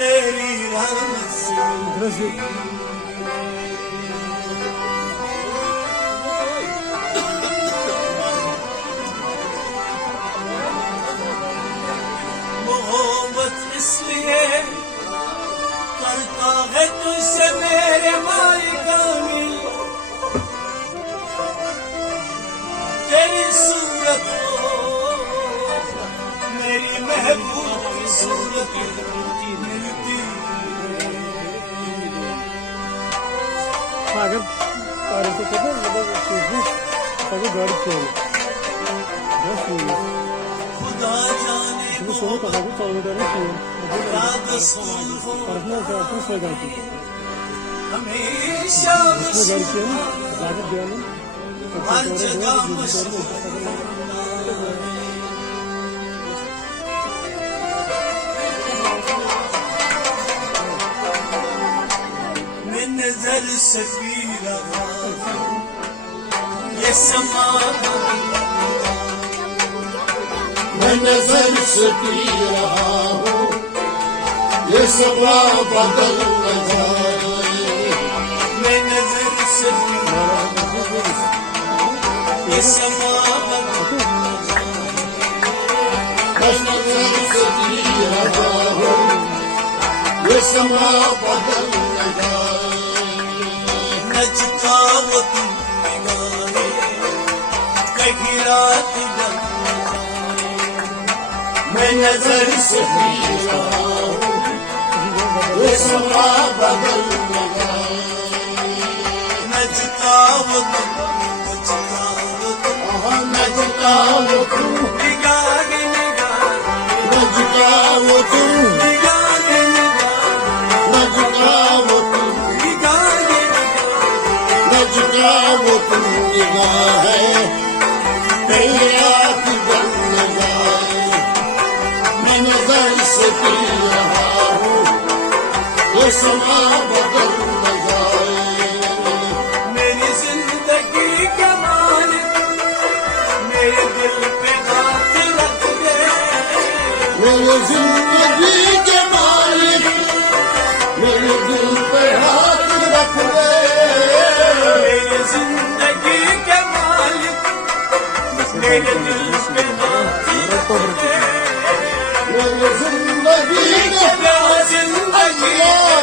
तेरी रहमत से मोहब्बत इसलिए करता है तुझसे मेरे भाई कामिल, तेरी सूरत हो मेरी महबूब की सूरत मिलती। अगर पारे से पता गाड़ी चाहिए खुदा जाने क्या दस्तूर हो हमेशा हर जगह मशहूर। मैं नजर से पी रहा ये समा, मैं नजर से पी रहा हूँ ये समा बदल न जाए। मैं नजर से पी रहा ये समा बदल न जाए। मैं नजर से पी रहा हूँ ये समा बदल न जाए। नचता वो तुम निगाहें कहीं रात ढल जाए। मैं नजर से पी रहा हूँ ये समा बदल न जाए। नचता वो तुम नचता वो तुम निगाहें नचता वो तुम निगाहें नचता वो तुम नचता वो तुम निगाहें कहीं रात बन न जाए। मैं नजर से पी रहा हूँ ये समा बदल न जाए। मेरी जिंदगी के मालिक मेरे दिल पे हाथ रख दे। मेरे जिंदगी के मालिक मेरे दिल पे हाथ रख दे। मेरी जिंदगी के मालिक मेरे दिल पे हाथ रख दे। मेरे जिंदगी के मेरी जिंदगी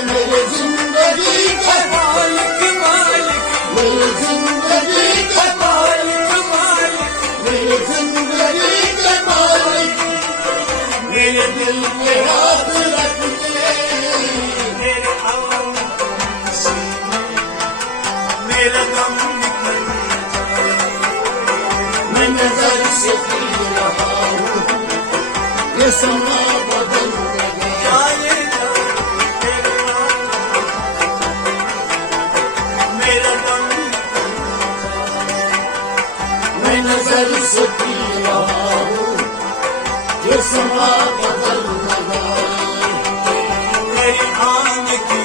मेरे जिंदगी के मालिक मालिक मेरे जिंदगी के मालिक मालिक मेरे जिंदगी के मालिक मेरे दिल पे हाथ रख दे। मेरे आम मेरा गम निकल मैं नजर से पी रहा हूँ ये समा बदल न जाए। जाए मेरा गम मैं नजर से पी रहा हूँ ये समा बदल न जाए। तेरी आन की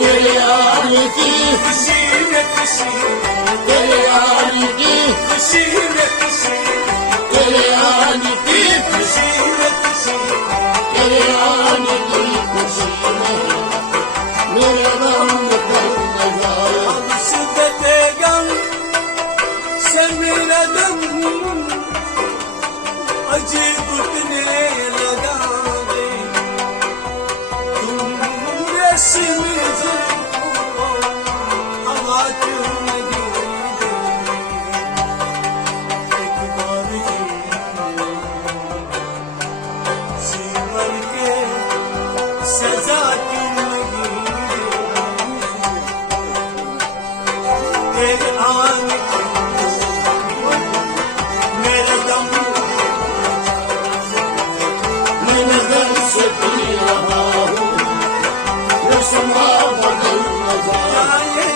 तेरे आने की खुशी में खुशी तेरे आने की खुशी में खुशी तेरे आने की खुशी में खुशी तेरे आने की खुशी में मेरा गम निकल न जाए। अब शिद्दत गम से मेरा दम अजीब घुटने लगा दे। तुम रेशमी जुल्फों हवा क्यों लगी दे। एक बार जीवन के सजा क्यों लगी दे। तेरे आने के मेरा दम मैं नजर से पी रहा हूँ ये समा बदल न जाए।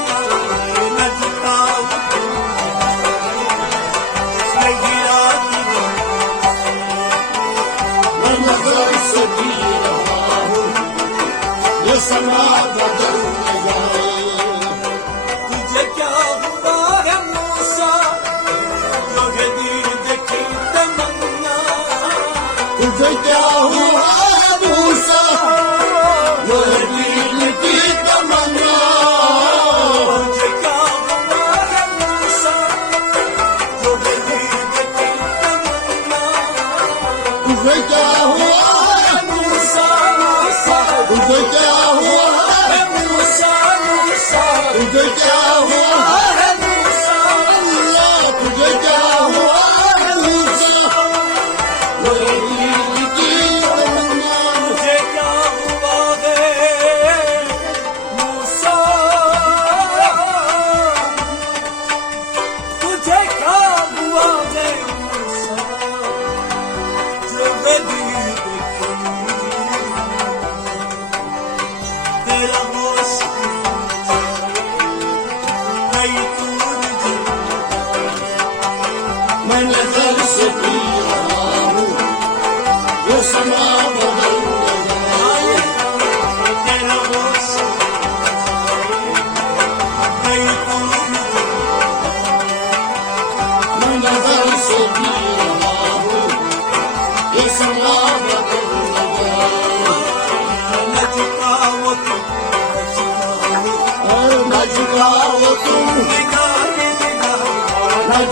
मैं नजर से पी रहा हूँ ये समा बदल न जाए। तुझे क्या हुआ है मूसा जो है दीद की तमन्ना। तुझे क्या हुआ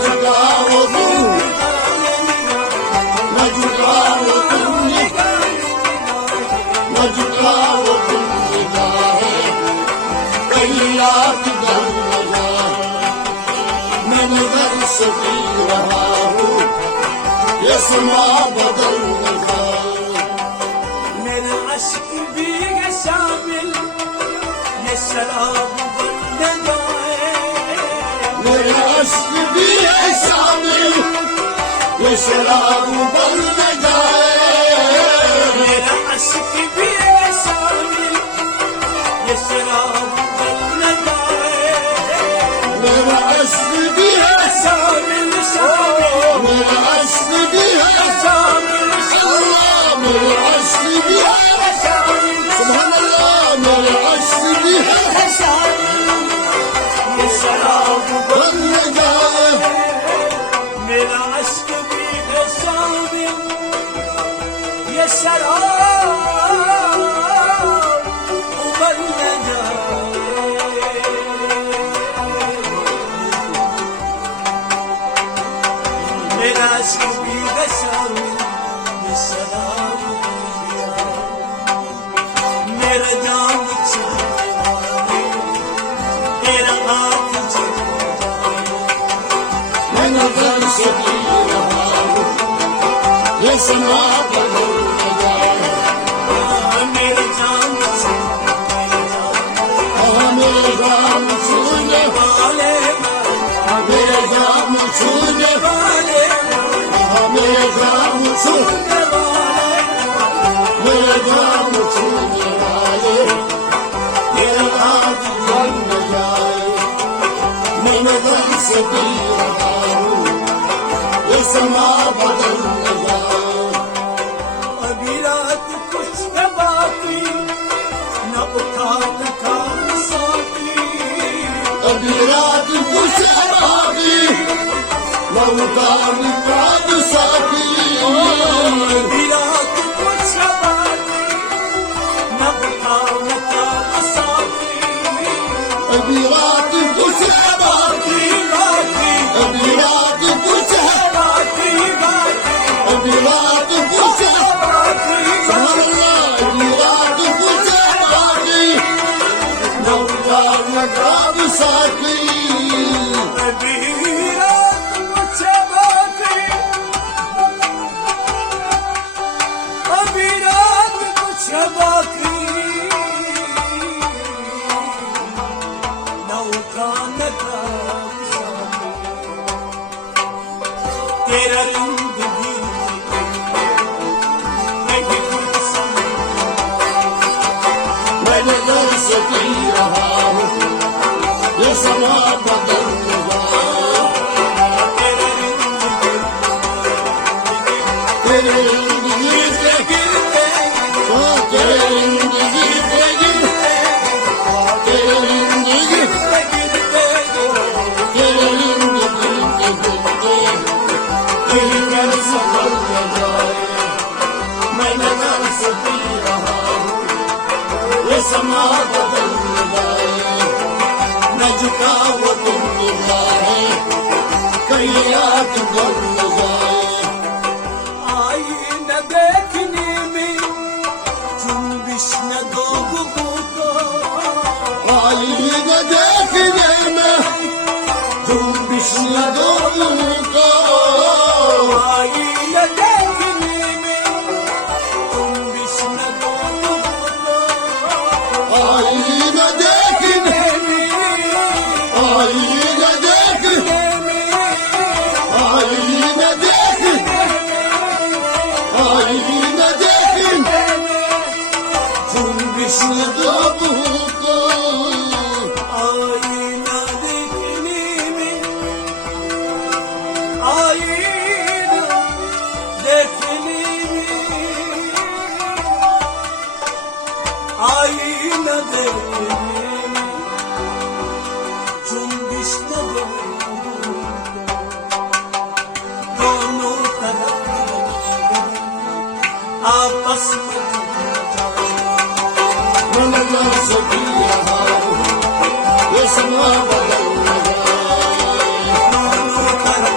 जुदा वो तुम न जुदा वो तुम न जुदा वो तुम निगाहे कहीं याद कर न जाए मैं नजर से पी रहा हूँ ये समा बदल न जाए मेरे अश्क भी है शामिल ये शराब बन जाए मेरे अश्क भी है शामिल ये शराब बन न जाए मेरा अश्क भी है शामिल ये शराब बन जाए मेरा अश्क भी है शामिल शामिल मेरा अश्क भी है शामिल अल्लाह मेरा अश्क भी है सुभान अल्लाह मेरा अश्क भी है शामिल ये शराब बन न जाए मेरा अश्क भी है शामिल ये शराब उबल न जाए मेरा अश्क भी है शामिल ये शराब उबल न जाए मेरा जान छूटे तेरा हाथ छूटे मैं नजर से पी रहा हूँ ये समा बदल न जाए मेरी जान मेरे जाम छूने वाले मेरे जाम छूने वाले मेरे जाम छूने वाले मेरे जाम छूने वाले मेरा हाथ बन न जाए मैं नजर से पी रहा हूँ ये समा बदल न जाए अभी रात कुछ है बाकी न उठा न खान साथी अभी रात कुछ है बाकी न उतार काद साथी अभी रात कुछ है बाकी न उठा न खान साथी अभी रात कुछ है बाकी बाकी अभी रात कुछ है बाकी बाकी अभी रात कुछ है बाकी सुभान अल्लाह अभी रात कुछ है बाकी न उतार न काद साथी अभी रात कुछ है बाकी अभी रात कुछ है बाकी न उठा न खान साथी तेरा रंग भी नहीं मैं नजर से पी रहा हूँ ये समा बदल न जाए तेरे जिंदगी से गिरते तेरे जिंदगी से गिरते तेरे जिंदगी तेरे जिंदगी के गिरते तेरी घर सफल न जाए मैं नजर से पी रहा हूँ ये समा बदल न जाए न झुका वो तुम निगाहे कहीं याद कर न जाए आई न देखने में जुम्बिश न दो गुबू को आई न देखने में तुम बिस्म दो को आई न देखने में जुम्बिश न दो गुबू को आई न देखने आई न देख आई न देख आई न देख तुम बिस्म दो को आई न देखने में आई न देखने में आई न देखने में जुम्बिश न दो दोनों तरफ आपस में मैं नजर से पी रहा हूँ ये समा बदल न जाए दोनों तरफ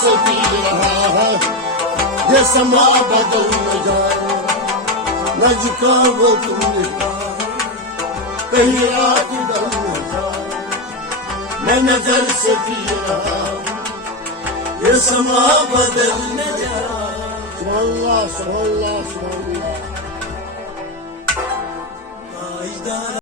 से पी रहा है, ये समा बदल न जाए, न झुका वो तुमने कहीं रात डल न जाए, मैं नजर से पी रहा हूँ, ये समा बदल न जाए। सुभान अल्लाह, सुभान अल्लाह, सुभान अल्लाह।